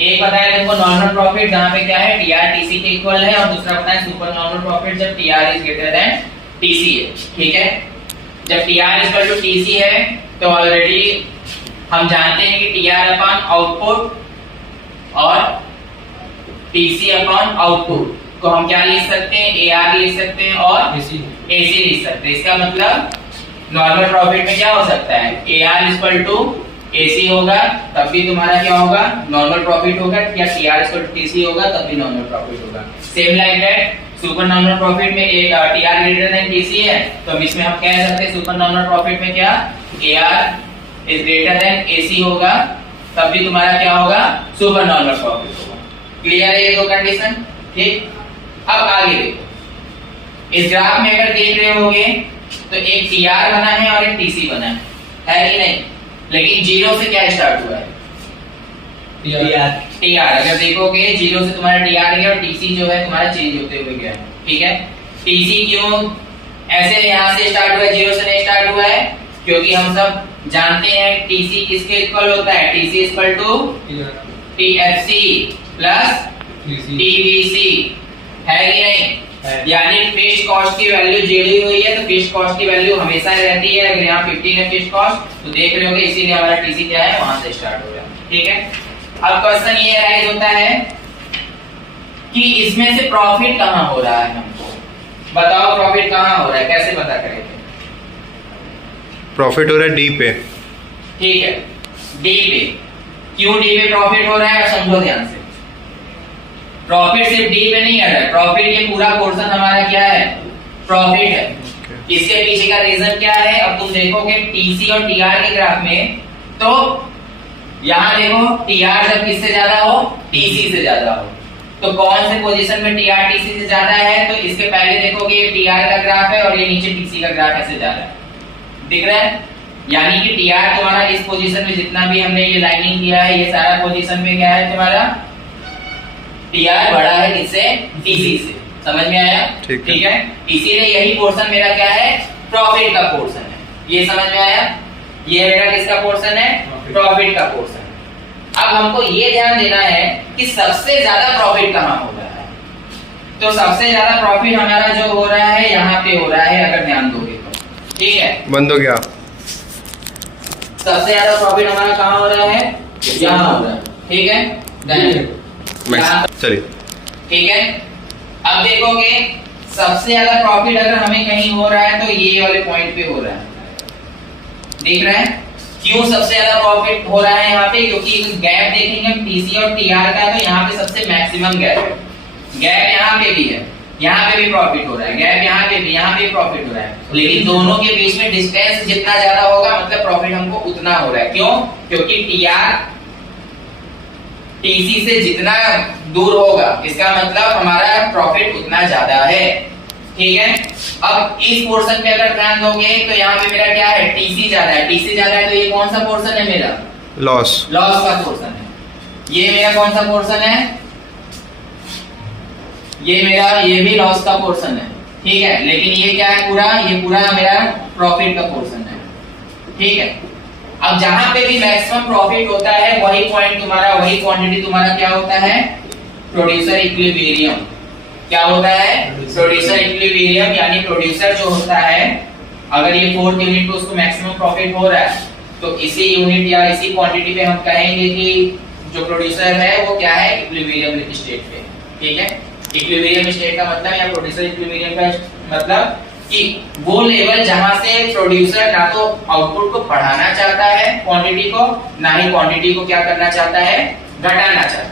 एक बताया तुमको नॉर्मल प्रॉफिट जहां पे क्या है टीआर टीसी के इक्वल है, और दूसरा बताया सुपर नॉर्मल प्रॉफिट जब TR is greater than TC है। ठीक है, जब टीआर इक्वल टू टीसी है तो ऑलरेडी हम जानते हैं कि टीआर अपॉन आउटपुट और टीसी अपॉन आउटपुट को हम क्या लिख सकते हैं, एआर लिख सकते हैं और एसी लिख सकते हैं। इसका मतलब नॉर्मल प्रॉफिट में क्या हो सकता है, एआर इक्वल टू एसी होगा तब भी तुम्हारा क्या होगा, नॉर्मल प्रॉफिट होगा, या टीआर इक्वल टू टीसी होगा तब भी नॉर्मल प्रॉफिट होगा। Same like that super normal profit में एक टीआर ग्रेटर देन टीसी है तो इसमें हम कह सकते हैं सुपर नॉर्मल प्रॉफिट में क्या AR is greater than AC होगा तब भी तुम्हारा क्या होगा, सुपर नॉर्मल प्रॉफिट होगा। क्लियर है ये दो कंडीशन। ठीक, अब आगे देखो, इस ग्राफ में अगर देख रहे होगे तो एक टीआर बना है और एक टीसी बना है कि नहीं, लेकिन जीरो से क्या स्टार्ट हुआ है, टीआर। अगर देखोगे जीरो से तुम्हारा टीआर गया और टीसी जो है तुम्हारा चेंज होते हुए गया। ठीक है, टीसी क्यों ऐसे यहां से स्टार्ट हुआ है, जीरो से नहीं स्टार्ट हुआ है, क्योंकि हम सब जानते हैं टीसी किसके इक्वल होता है, TC equal to TFC plus TVC है कि नहीं। यानी फिक्स्ड कॉस्ट की वैल्यू जुड़ी हुई है तो फिक्स्ड कॉस्ट की वैल्यू हमेशा रहती है। अगर यहाँ 15 है फिक्स्ड कॉस्ट तो देख रहे होगे, इसीलिए हमारा टीसी क्या है वहां से स्टार्ट हो रहा है। ठीक है, अब क्वेश्चन ये राइज होता है कि इसमें से प्रॉफिट कहां हो रहा है, हमको बताओ प्रॉफिट कहां हो रहा है, कैसे पता करेंगे। प्रॉफिट हो रहा है डी पे। ठीक है, डी पे। क्यों डी पे प्रॉफिट हो रहा है, समझो ध्यान से। प्रॉफिट सिर्फ डी पे नहीं आ रहा है, प्रॉफिट ये पूरा पोर्शन हमारा क्या है, प्रॉफिट है। इसके पीछे का रीजन क्या है, अब तुम देखोगे टीसी और टीआर के ग्राफ में तो यहाँ देखो टीआर जब किससे ज्यादा हो, टीसी से ज्यादा हो, तो कौन से पोजीशन में टीआर टीसी से ज्यादा है, तो इसके पहले देखोगे ये टीआर का ग्राफ है और ये नीचे टीसी का ग्राफ ऐसे जा रहा है, दिख रहा है। यानी कि टीआर तुम्हारा इस पोजीशन में जितना भी हमने ये लाइनिंग किया है ये सारा पोजीशन में क्या है तुम्हारा, टीआर बड़ा है किससे, टीसी से। समझ में आया। ठीक है, इसीलिए यही पोर्शन मेरा क्या है, प्रॉफिट का पोर्शन है। ये समझ में आया, ये मेरा किसका पोर्शन है, प्रॉफिट का पोर्शन। अब हमको ये ध्यान देना है कि सबसे ज्यादा प्रॉफिट कहाँ हो रहा है, तो सबसे ज्यादा प्रॉफिट हमारा जो हो रहा है यहाँ पे हो रहा है, अगर ध्यान दोगे तो। ठीक है, बंद हो गया। सबसे ज्यादा प्रॉफिट हमारा कहाँ हो रहा है, यहाँ हो रहा है। ठीक है, चलिए। ठीक है, अब देखोगे सबसे ज्यादा प्रॉफिट अगर हमें कहीं हो रहा है तो ये वाले पॉइंट पे हो रहा है, देख रहे हैं। क्यों सबसे ज्यादा प्रॉफिट हो रहा है यहाँ पे, क्योंकि गैप देखेंगे टीसी और टीआर का तो यहाँ पे सबसे मैक्सिमम गैप है। गैप यहाँ पे भी है, यहाँ पे भी प्रॉफिट हो रहा है, गैप यहाँ पे भी, यहाँ पे प्रॉफिट हो रहा है, लेकिन दोनों के बीच में डिस्टेंस जितना ज्यादा होगा मतलब प्रॉफिट हमको उतना हो रहा है। क्यों, क्योंकि टीआर टीसी से जितना दूर होगा इसका मतलब हमारा प्रॉफिट उतना ज्यादा है। ठीक है, अब इस पोर्शन पे अगर ध्यान दोगे तो यहाँ पे मेरा क्या है, टीसी ज्यादा है, टीसी ज्यादा है तो ये कौन सा पोर्शन है मेरा, लॉस का पोर्शन है। ये मेरा कौन सा पोर्शन है, ये मेरा ये भी लॉस का पोर्शन है। ठीक है, लेकिन ये क्या है पूरा, ये पूरा मेरा प्रॉफिट का पोर्शन है। ठीक है, अब जहां पे भी मैक्सिमम प्रॉफिट होता है वही पॉइंट तुम्हारा, वही क्वांटिटी तुम्हारा क्या होता है, प्रोड्यूसर इक्विलिब्रियम। क्या होता है, प्रोड्यूसर इक्विलिब्रियम। यानी प्रोड्यूसर जो होता है अगर ये 4th यूनिट पे उसको मैक्सिमम प्रॉफिट हो रहा है तो इसी यूनिट या इसी क्वांटिटी पे हम कहेंगे कि जो प्रोड्यूसर है वो क्या है, इक्विलिब्रियम स्टेट पे। ठीक है, इक्विलिब्रियम स्टेट का मतलब या प्रोड्यूसर इक्विलिब्रियम का मतलब कि वो लेवल जहां से प्रोड्यूसर ना तो आउटपुट को बढ़ाना चाहता है क्वांटिटी को, ना ही क्वांटिटी को क्या करना चाहता है, घटाना चाहता है।